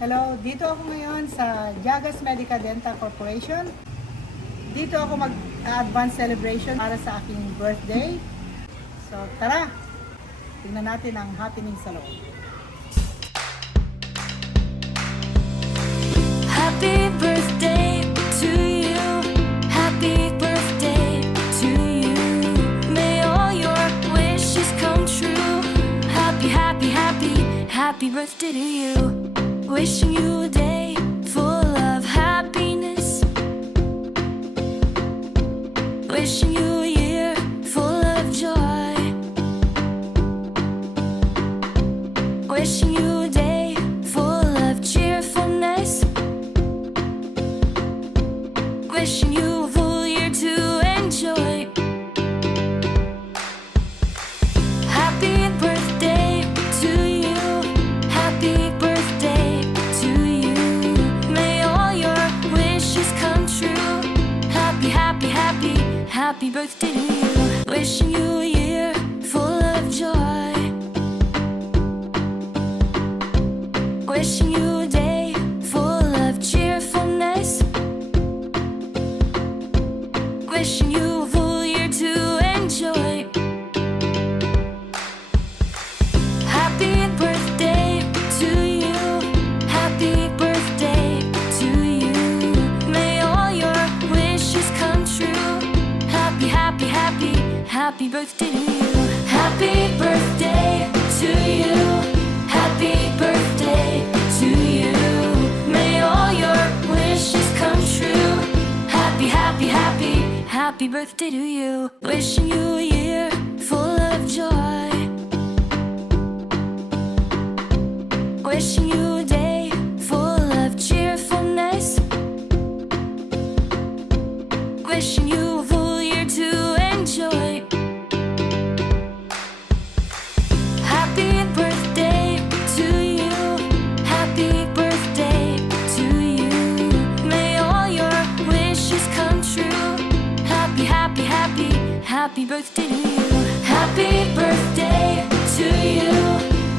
Hello, dito ako ngayon sa Jagas Medica Dental Corporation. Dito ako mag-advance celebration para sa aking birthday. So tara, tingnan natin ang happening sa loob. Happy birthday to you. Happy birthday to you. May all your wishes come true. Happy, happy, happy, happy birthday to you. Wishing you a day full of happiness. Wishing you a year full of joy. Wishing you a day full of cheerfulness. Wishing you a full year to enjoy. Happy birthday to you. Happy birthday to you. May all your wishes come true. Happy, happy, happy, happy birthday to you. Wishing you a year full of joy. Wishing you a day full of cheerfulness. Wishing you a full year to enjoy. Happy birthday to you. Happy birthday to you. May all your wishes come true. Happy, happy, happy, happy birthday to you. Happy birthday to you. Happy birthday to you. May all your wishes come true. Happy, happy, happy, happy birthday to you. Wishing you a year full of joy. Wishing you a day full of cheerfulness. Wishing you a full year to enjoy. Happy birthday to you. Happy birthday to you. May all your wishes come true. Happy, happy, happy, happy birthday to you. Happy birthday to you.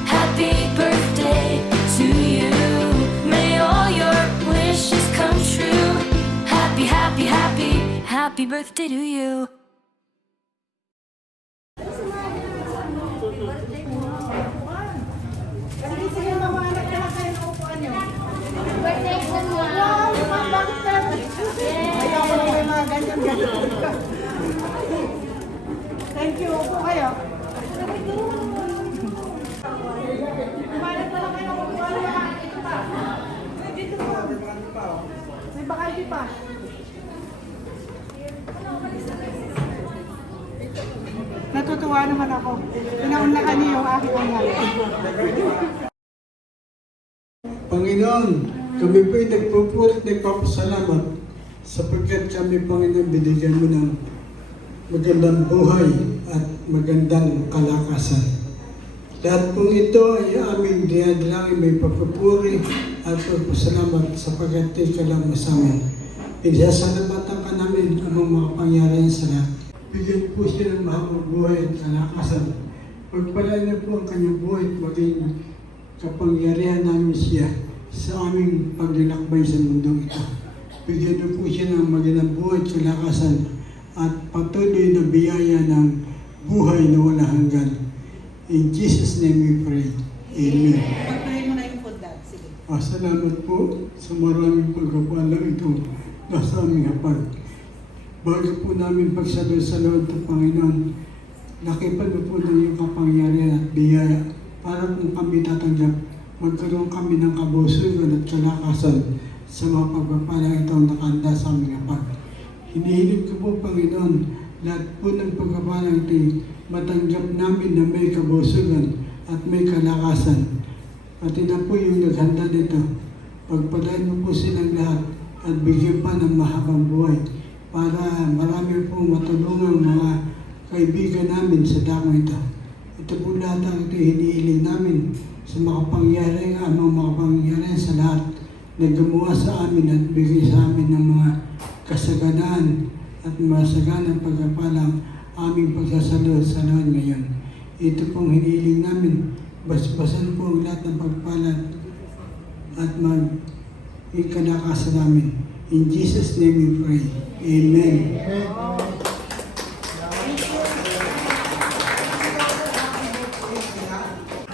Happy birthday to you. May all your wishes come true. Happy, happy, happy, happy birthday to you. Sige, sige, mamanap na lang kayo ng upuan nyo. Birthday ko mo. Wow, bakit ka? Ayaw ko lang may mga ganyan-ganyan. Thank you, upo kayo. Mamanap na lang kayo ng upuan nyo. Dito pa. Dito pa. May bakante pa. Natutuwa naman ako. Pinaunlakan niyo yung aking anak. Panginoon, kami po'y nagpupurit nagpapasalamat sapagkat kami, Panginoon, binigyan mo ng magandang buhay at magandang kalakasan. Lahat pong ito ay aming dinadalangin may pagpupuri at pagpasalamat sapagkat ikaw lang sa amin. Pinasasalamatan ka namin ang mga makapangyarihan sa lahat. Bigyan po siya ng mahabang buhay at kalakasan. Pagpalain na po ang kanyang buhay at maging kapangyarihan namin siya sa aming paglalakbay sa mundong ito. Bigyan na po siya ng magandang buhay at kalakasan at patuloy na biyaya ng buhay na wala hanggan. In Jesus' name we pray. Amen. Pagpray mo na yung food, Dad. Sige. Salamat po sa maraming pagkapalang ito na sa aming hapag. Bago po namin pagsalo-salod ng Panginoon, lakipan mo po ng iyong kapangyarihan at biyaya para kung kami tatanggap, magkaroon kami ng kabusugan at kalakasan sa mga pagpapalang itong nakanda sa aming hapag. Hinihiling ko po, Panginoon, lahat po ng pagpapalang ito matanggap namin na may kabusugan at may kalakasan. Pati na po yung naghanda nito. Pagpalain mo po silang lahat at bigyan pa ng mahabang buhay para marami pong matulungan mga kaibigan namin sa dako ito. Ito po lahat ang ito hinihiling namin sa amang makapangyarihan sa lahat na gumawa sa amin at bigay sa amin ng mga kasaganaan at masaganang pagkapalang aming pagsasalo sa noon ngayon. Ito pong hinihiling namin, basbasan po ang lahat ng pagpalat at ikanakasa namin. In Jesus' name we pray. Amen.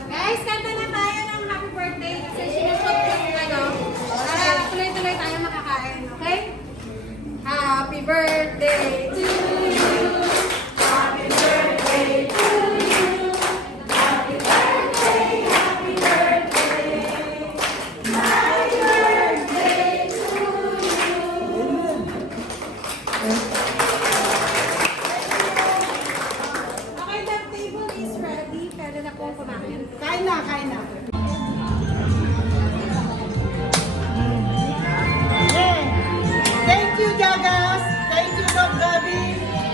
Guys, kanta na tayo ng happy birthday kasi sinusot yung ano para tuloy-tuloy tayo makakain, okay? Happy birthday to you. Happy birthday to you. Happy birthday, happy birthday. Happy birthday to you. Okay, the table is ready. Pwede na po kumain. Kain na, kain na. Yeah. Thank you, Jagas. Thank you, Doc Gabi.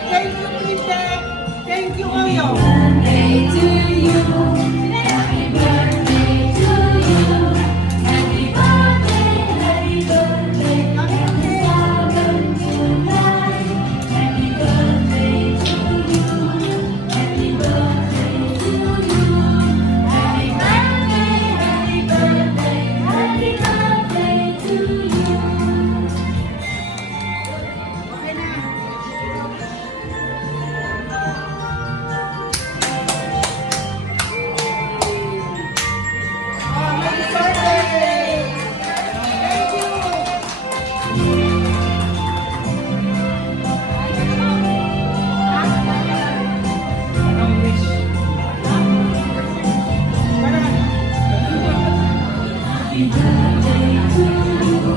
Thank you, Tite. Thank you, Oyo. Birthday to you. Happy birthday to you. Happy birthday, happy birthday. Happy tonight. Happy birthday to you. Happy birthday to you. Happy birthday, happy birthday, happy birthday to you. Okay na. Happy birthday! Thank you! Happy birthday to you.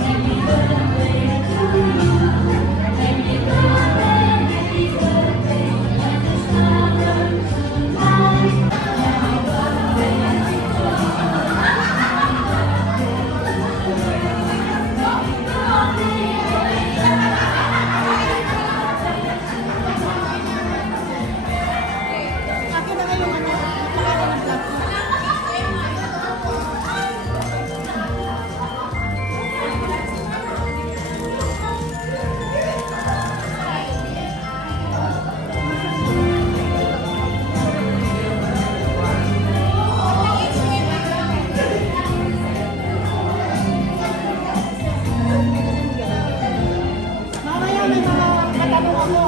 Happy birthday to you. Happy birthday, happy birthday. Let us love tonight. Happy Akin na ngayon, ano? Napakain ng plato. Mamaya may mga katanong ako.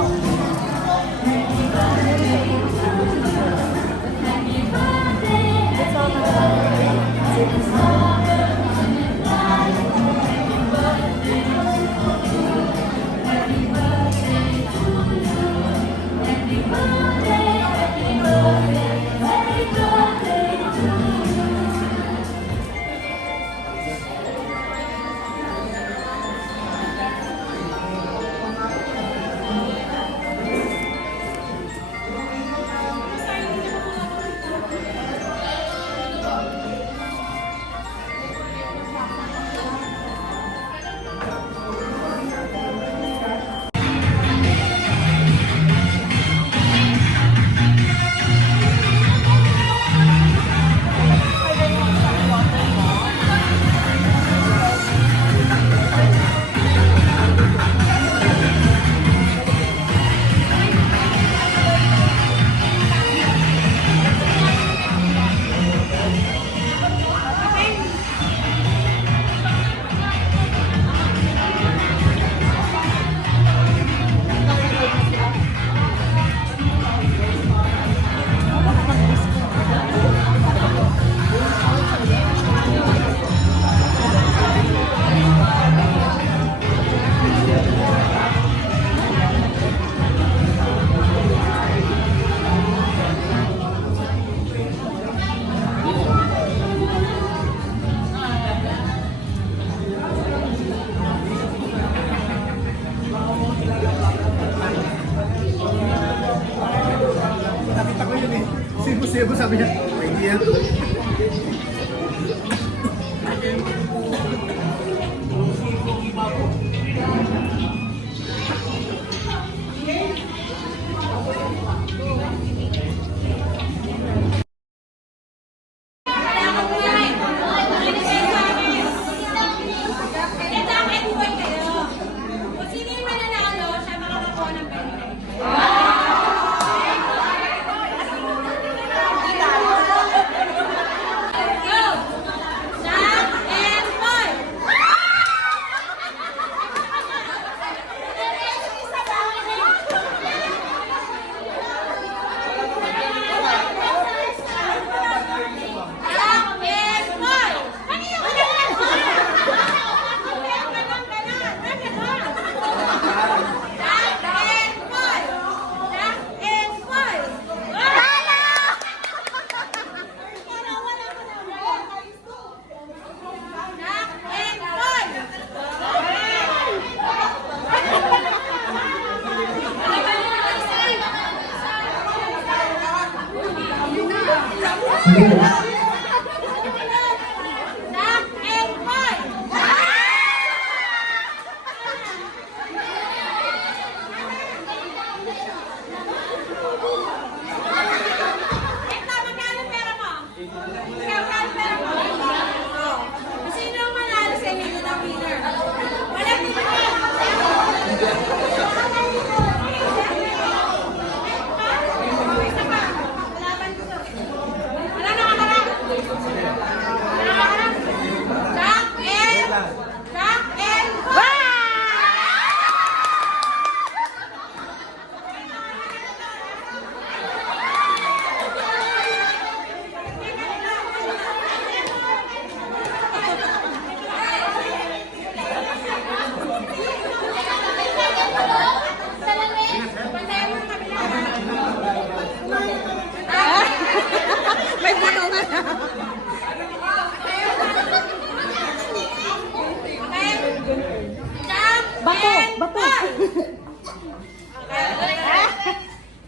Bato.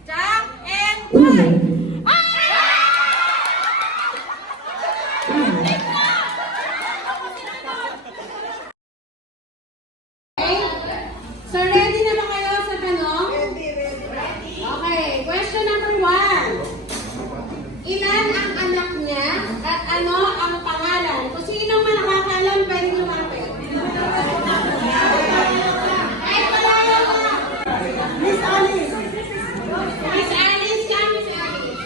Jack and Paul. Okay. So ready na ba kayo sa tanong? Okay, question number 1. Ilan ang anak niya at ano ang pangalan? Kung sino man nakakaalam, pwede lumapit. Kahit malayo ka. Miss Alice. Miss Alice ka, Miss Alice.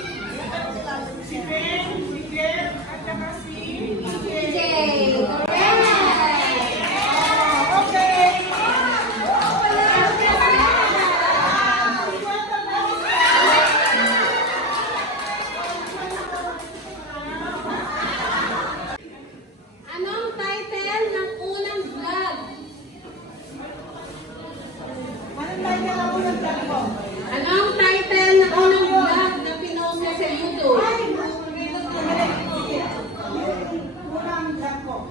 CJ. Correct. Okay. Anong title ng unang vlog? Anong tayo na ako ng vlog mo? Anong title ng unang vlog na pinost mo sa YouTube? Ay, sige. Unang vlog ko.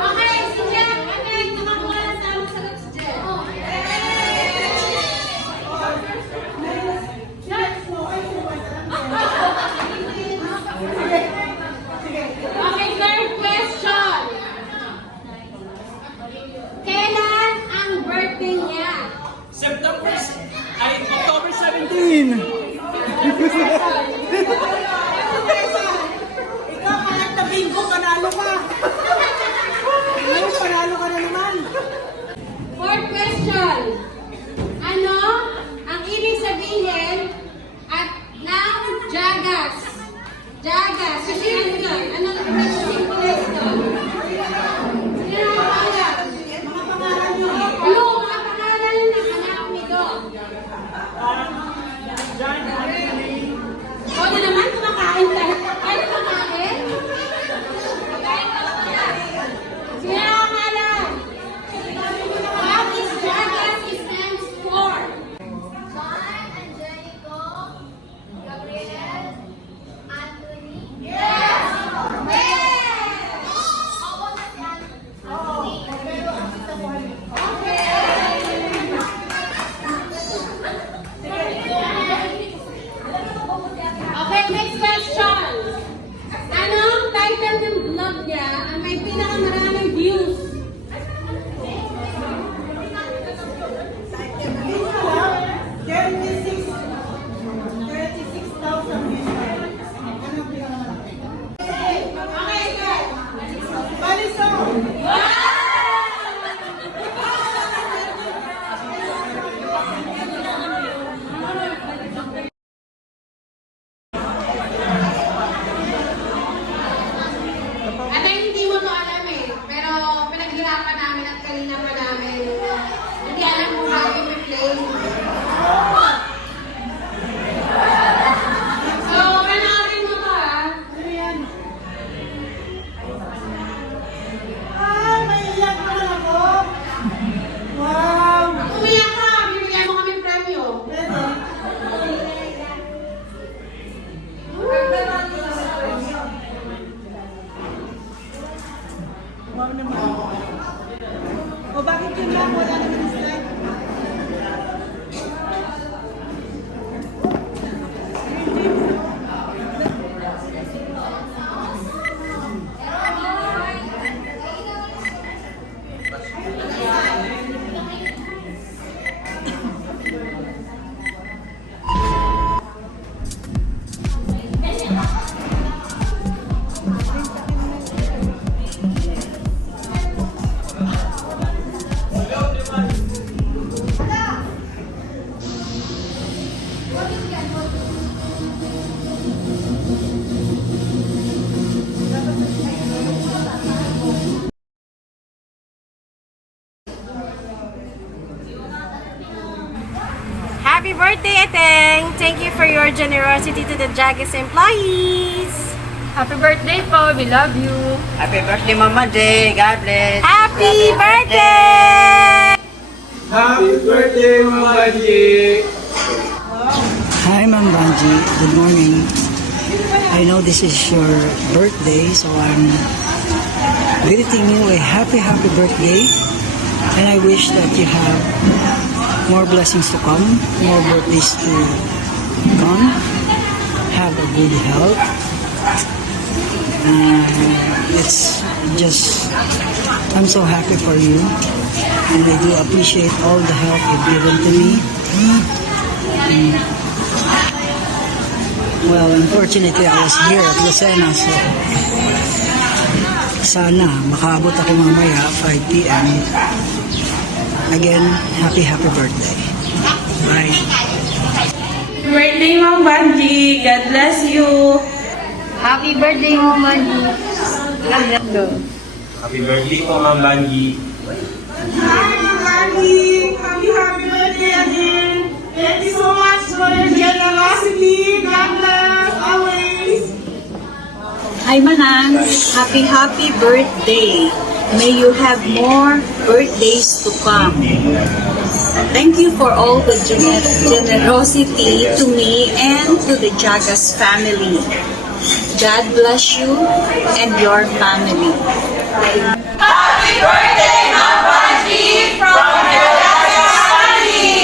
Okay, si Jeff. Okay, tumakuha na sa aming sagot si Jeff. Okay, third question. Kailan ang birthday niya? September ay October 17. Ikaw, kahit na bingo, panalo ka. Ngayon, panalo ka na naman. Fourth question. Ano ang ibig sabihin at ng Jagas? Jagas. Kasi ano yun? Ano ang ibig symbolize doon? Sino ang pangalan? Mga pangalan nyo. Ano ang pangalan ng anak nito? O na naman, kumakain tayo. Ano kumakain? Sino ang pangalan? What is Jagas stands for? John, Angelico, Gabriel, Anthony. Yes! Ako na si Anthony. Okay, next question. Anong title ng vlog niya ang may pinakamaraming views? Views ko lang, 36,000 views. Anong pinakamalaki? Okay, good. Balisong! At ay hindi mo to alam eh. Pero pinaghirapan namin at kanina pa namin. Hindi alam kung bakit may play. So, panoorin mo to ah. Ano yan? Ay, maiiyak na lang ako. Wow! Pag umiyak ka, bibigyan mo kami premyo. Pwede. Wow naman. O bakit yun lang? Wala naman yung slide. Happy birthday, Eteng! Thank you for your generosity to the Jagas employees. Happy birthday po. We love you. Happy birthday, Mama J. God bless. Happy birthday! Happy birthday, Mama G! Hi, Ma'am Banji. Good morning. I know this is your birthday, so I'm greeting you a happy birthday, and I wish that you have more blessings to come, more birthdays to come. Have a good health. It's just, I'm so happy for you, and I do appreciate all the help you've given to me. Well, unfortunately, I was here at Lucena, so sana makaabot ako mamaya 5 p.m. Again, happy birthday. Bye. Birthday, Ma'am Banji. God bless you. Happy birthday, Ma'am Banji. Happy birthday po, Ma'am Banji. Hi, Ma'am Banji. Happy birthday again. Thank you so much for your generosity. God bless always. Hi Manang, happy birthday. May you have more birthdays to come. Thank you for all the generosity to me and to the Jagas family. God bless you and your family. Happy birthday, Ma'am Banji, from your Jagas family.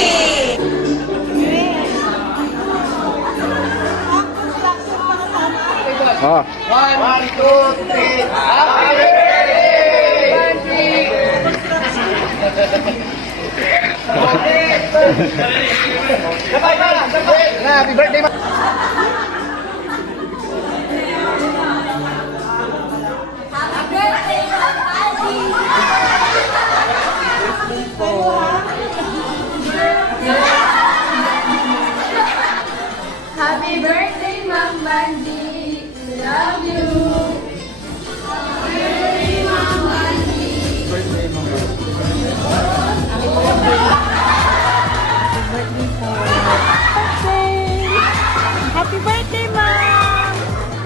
Happy birthday, Ma'am Banji. We love you. Happy birthday, Mom!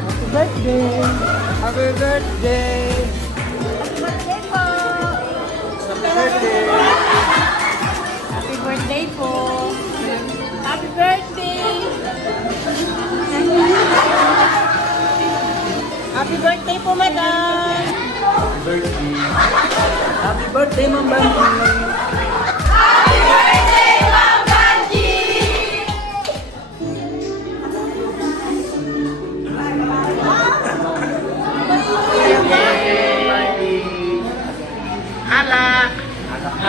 Happy birthday! Happy birthday! Happy birthday po! Happy birthday! Happy birthday po, Madam! Happy birthday, Ma'am Banji!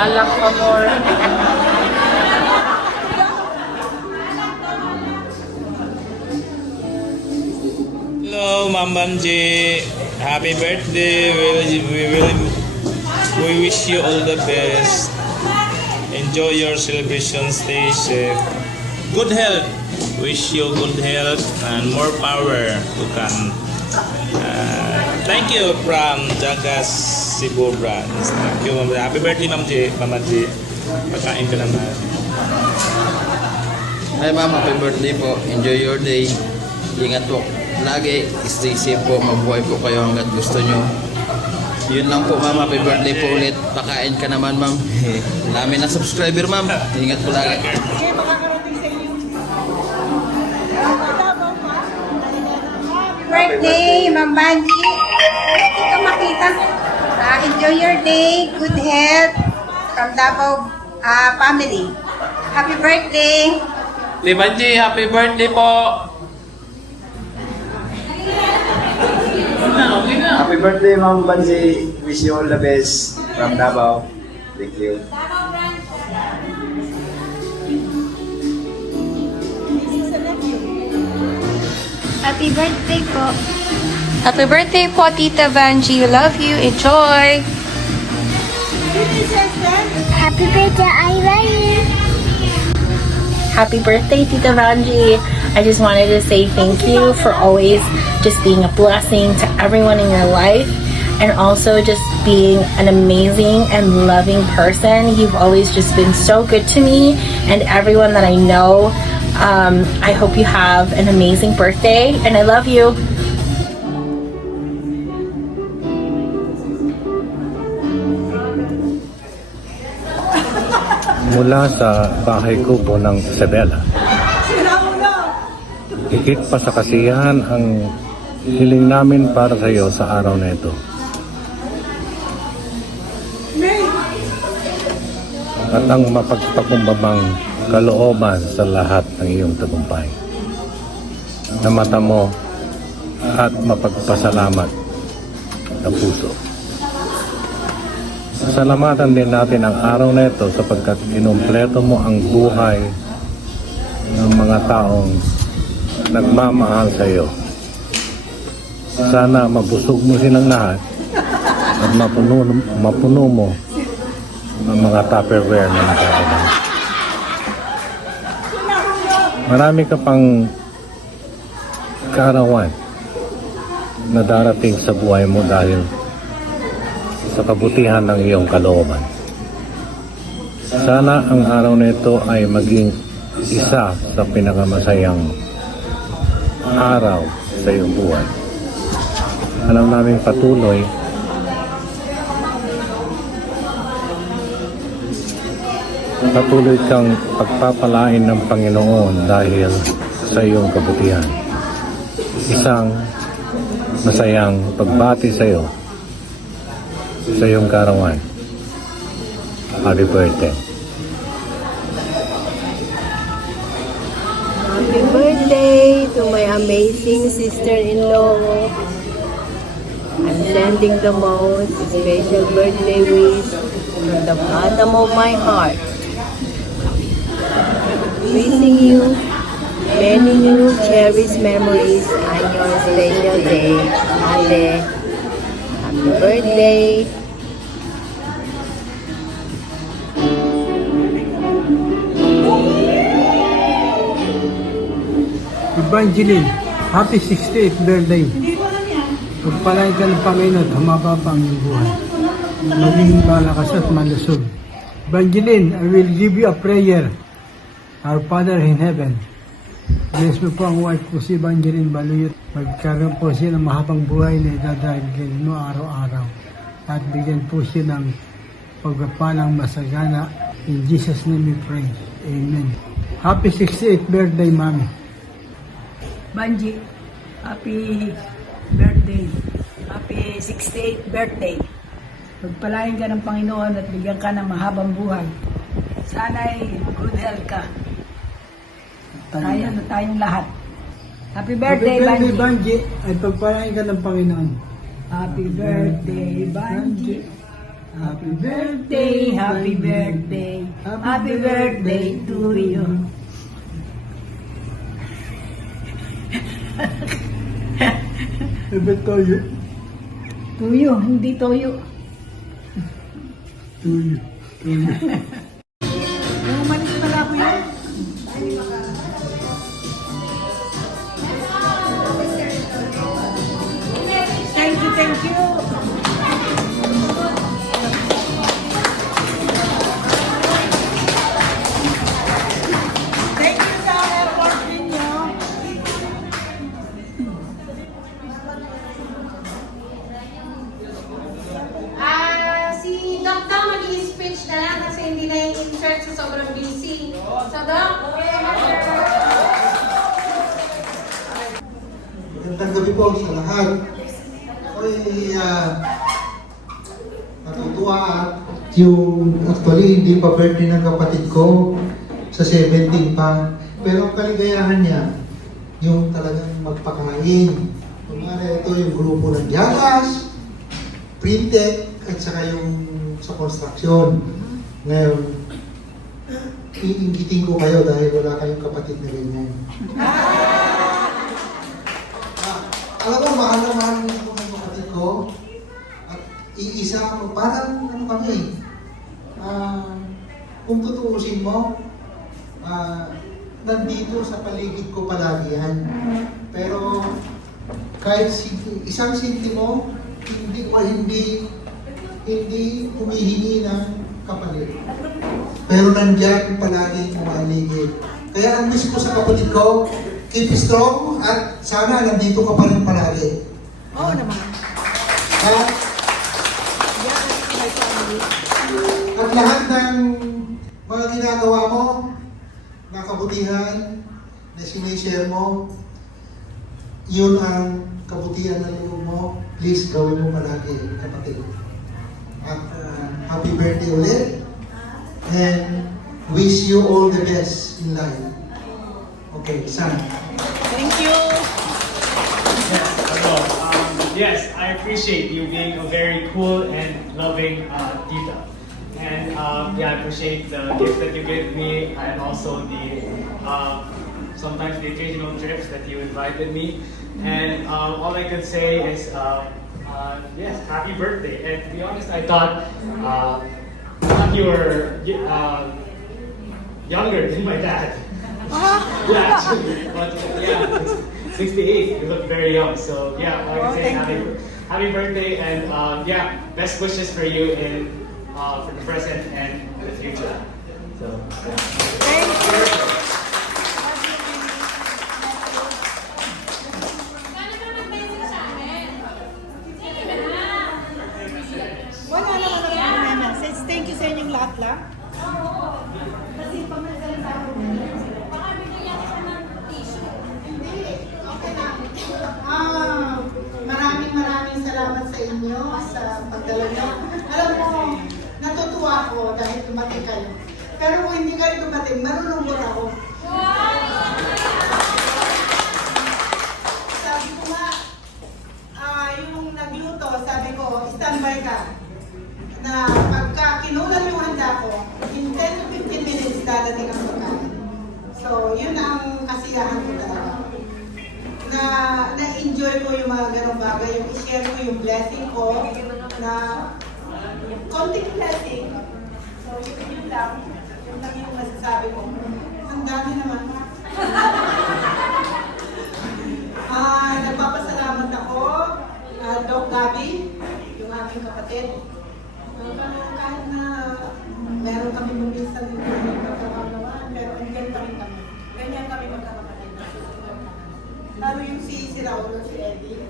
Alak pa more. Hello, Ma'am Banji. Happy birthday. We wish you all the best. Enjoy your celebration. Stay safe. Good health. Wish you good health and more power to come. Thank you from Jagas Cebu branch. Thank you, Ma'am. Happy birthday, Ma'am Banji. Pagkain ka naman. Hi ma'am, happy birthday po. Enjoy your day. Ingat po lagi. Stay safe po. Mabuhay po kayo hanggat gusto nyo. Yun lang po ma'am. Happy birthday po ulit. Pakain ka naman ma'am. Dami na subscriber ma'am. Ingat po lagi. Birthday, Ma'am Banji. Ito makita. Enjoy your day. Good health from Davao family. Happy birthday. Banji, happy birthday po. Happy birthday ma'am Banji. Wish you all the best from Davao. Thank you. Happy birthday po. Happy birthday po, Tita Vanji. Love you. Enjoy. Happy birthday, I love you. Happy birthday, Tita Vanji. I just wanted to say thank you for always just being a blessing to everyone in your life, and also just being an amazing and loving person. You've always just been so good to me and everyone that I know. I hope you have an amazing birthday, and I love you. Mula sa bahay kubo ng Isabela. Higit pa sa kasiyahan ang hiling namin para sa iyo sa araw na ito. at ang mapagpakumbabang kalooban sa lahat ng iyong tagumpay. Na mata mo at mapagpasalamat na puso. Salamatan din natin ang araw na ito sapagkat kinumpleto mo ang buhay ng mga taong nagmamahal sa iyo. Sana mabusog mo silang lahat at mapuno mo ang mga Tupperware na nakakabang. Marami ka pang kaarawan na darating sa buhay mo dahil sa kabutihan ng iyong kalooban. Sana ang araw na ito ay maging isa sa pinakamasayang araw sa iyong buhay. Alam namin patuloy kang pagpapalain ng Panginoon dahil sa iyong kabutihan. Isang masayang pagbati sa iyo sa iyong kaarawan. Happy birthday. Happy birthday to my amazing sister-in-law. I'm sending the most special birthday wish from the bottom of my heart. Wishing you many new cherished memories on your special day. Ate, happy birthday! Evangeline, happy 68th birthday. Pagpalain ka ng Panginoon at humaba pa ang iyong buhay. Maging malakas at malusog. Evangeline, I will give you a prayer. Our Father in Heaven, bless mo po ang wife ko si Evangeline Baluyot. Magkaroon po siya ng mahabang buhay na idadagin mo araw-araw. At bigyan po siya ng pagpapalang masagana. In Jesus' name we pray. Amen. Happy 68th birthday, Mami. Banji, happy birthday. Happy 68th birthday. Pagpalain ka ng Panginoon at bigyan ka ng mahabang buhay. Sana'y good health ka. Tayong lahat. Happy birthday, Banji. Banji. Ay pagpalain ka ng Panginoon. Happy birthday, Banji. Happy birthday, happy birthday. Happy birthday to you. Ebe toyo. Tuyo, hindi toyo. Toyo. Toyo. Umalis pala ako yun. Thank you, thank you. Thank you sa effort ninyo. Si Doc daw mag-i-speech na lang kasi hindi na yung insert sa sobrang busy. So Doc, Magandang gabi po sa lahat. Ako'y natutuwa at yung actually hindi pa birthday ng kapatid ko sa 17 pa. Pero ang kaligayahan niya, yung talagang magpakain. Kumari ito yung grupo ng Yagas, Printed, at saka yung sa construction. Ngayon, iinggitin ko kayo dahil wala kayong kapatid na ganyan. Alam mo, mahal na mahal mo ako ng kapatid ko. At iisa ako, parang ano kami, kung tutuusin mo, nandito sa paligid ko palagi yan. Pero kahit isang sintimo, hindi humihingi ng kapalit. Pero nandyan palagi umaligid. Kaya ang wish ko sa kapatid ko, keep strong at sana nandito ka pa rin palagi. Oo naman. At lahat ng mga ginagawa mo, na kabutihan, na sinishare mo, yun ang kabutihan ng loob mo. Please gawin mo palagi, kapatid. At happy birthday ulit. and wish you all the best in life. Okay, San. Thank you. Yes, hello. Yes, I appreciate you being a very cool and loving tita. And yeah, I appreciate the gift that you gave me and also the sometimes the occasional trips that you invited me. And all I could say is yes, happy birthday. And to be honest, I thought you were younger than my dad. Yeah, actually, but yeah, 68. You look very young. So yeah, I would say happy birthday, and yeah, best wishes for you in for the present and the future. So yeah. Thank you. Wala naman ako may message. Thank you sa inyong lahat lang. Kasi pag nagsalita ako, baka bigyan ka ng tissue. Hindi, okay na. Maraming salamat sa inyo sa pagdala nyo. Alam mo, natutuwa ako dahil dumating kayo. Pero kung hindi kayo dumating, marunong ako. Sabi ko nga, yung nagluto, sabi ko, standby ka. Na pagka kinulan yung handa ko, in 10 to 15 minutes dadating ang pagkain. So, yun ang kasiyahan ko talaga. Na-enjoy ko yung mga ganong bagay, yung i-share ko yung blessing ko, na konting blessing. So, yun lang. Yun lang yung masasabi ko. Ang dami naman. Nagpapasalamat ako, Doc Gabi, yung aming kapatid. Kahit na meron kami bumisan dito ng pagkakalawan, pero andyan pa rin kami. Ganyan kami magkakapatid. Lalo yung si Raul, si Eddie.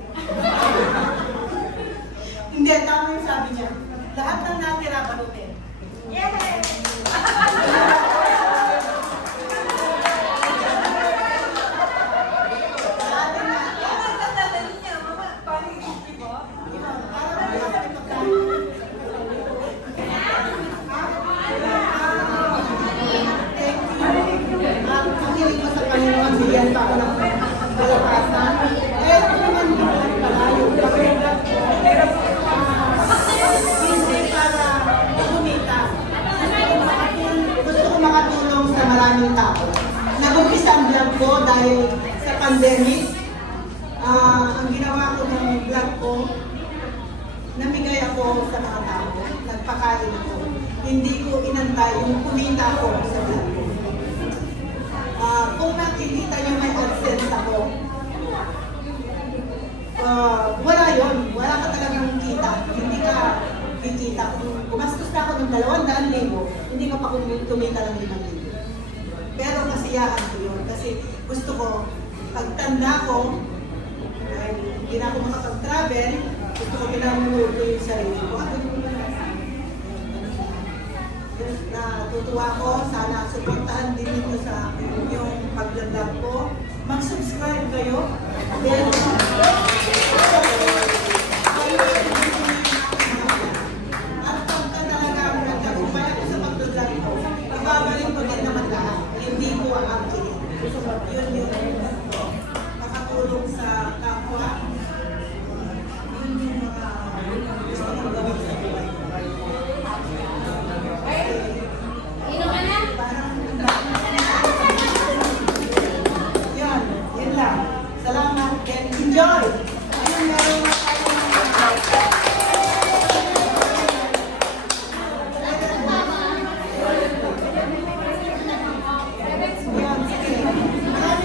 Hindi, tama yung sabi niya. Lahat ng natira, balutin. Yay! Bigyan pa ako ng kalakasan. Ito naman yung palayo. Hindi para kumita. Gusto ko makatulong sa maraming tao. Nag-umpisa ang vlog ko dahil sa pandemic. Ang ginawa ko ng vlog ko, namigay ako sa mga tao. Nagpakain ako. Hindi ko inantay yung kumita ako sa vlog ko. Kung nakikita niyo may AdSense ako, wala yun. Wala ka talagang kita. Hindi ka kikita. Kung gumastos na ako ng 200,000, hindi ka pa kumita ng 5,000. Pero kasiyahan ko yun. Kasi gusto ko, pagtanda ko, hindi na ako makapag-travel, gusto ko pinamulog ko yung sarili ko. Natutuwa ko, sana suportahan din nito sa yung pag-vlog ko. Mag-subscribe kayo. Then, at pagka talaga ang nagtagumpay ako sa pag-vlog ko, ibabalik ko din naman lahat. Hindi ko ang akin. Yun yung makatulong sa kapwa. Yun yung mga gusto kong gawin sa buhay. Yun lang. Salamat and enjoy! Ayun, meron na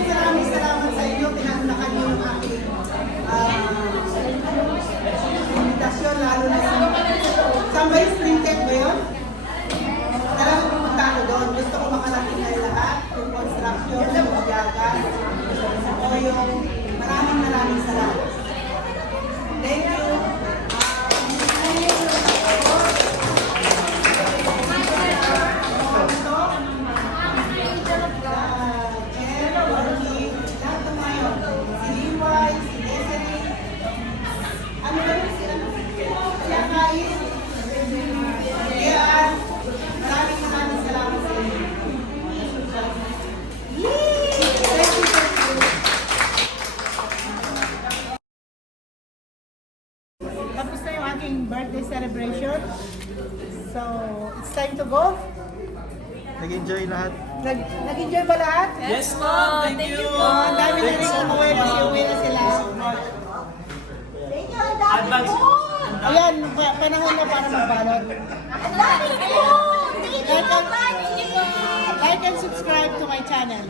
Maraming salamat sa inyo. Pinaglakan niyo yung aking invitasyon, lalo na sa may spring tech ba yun? Talagang pumunta ako doon. Gusto ko makarating kayo lahat. Yung construction, yung yaga, o yung maraming salamat. aking birthday celebration. So, it's time to go. Nag-enjoy lahat. Nag-enjoy ba lahat? Yes, ma'am. Thank you. Oh, ang dami na rin umuwi kasi uwi na sila. Ayan, panahon na para magbalot. Like and subscribe to my channel.